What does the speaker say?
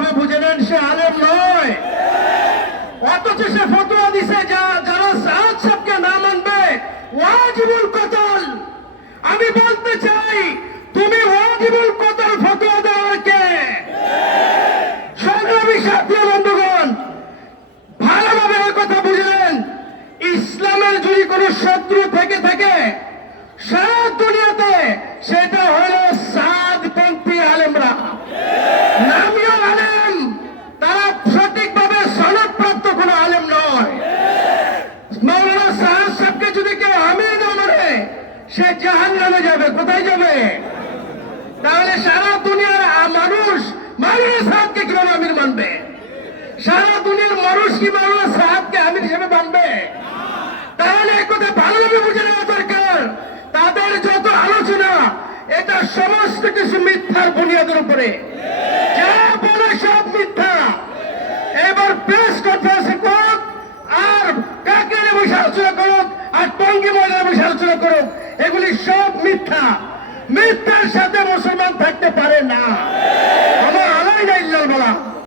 ভালোভাবে বুঝে নেন সে আলেম নয়। অথচ সে ফতোয়া দিছে যা যারা না মানবে, ওয়াজিবুল কতল। আমি বলতে চাই, তুমি ওয়াজিবুল কতল দেওয়ার কে? সংগ্রামী সাথী বন্ধুগণ, ভালোভাবে কথা বুঝলেন ইসলামের যদি কোনো শত্রু থেকে থাকে, সারা দুনিয়াতে সেটা হলো সাদপন্থী আলেমরা নামীয় আলেম তারা সঠিকভাবে সনদপ্রাপ্ত কোনো আলেম নয় মৌলানা সাহাব সাহেবকে যদি কেউ আমির না মানে সে জাহান নামে যাবে, কোথায় যাবে? তাহলে সারা দুনিয়ার মানুষ মাওলানা সাহাবকে কীভাবে আমির মানবে? সারা দুনিয়ার মানুষ কি মাওলানা সাহাবকে আমির হিসেবে মানবে? তাহলে কথা ভালোভাবে বুঝে নেওয়া দরকার। তাদের যত আলোচনা, এটা সমস্ত কিছু মিথ্যার বুনিয়াদের উপরে। মিথ্যা। মিথ্যার সাথে মুসলমান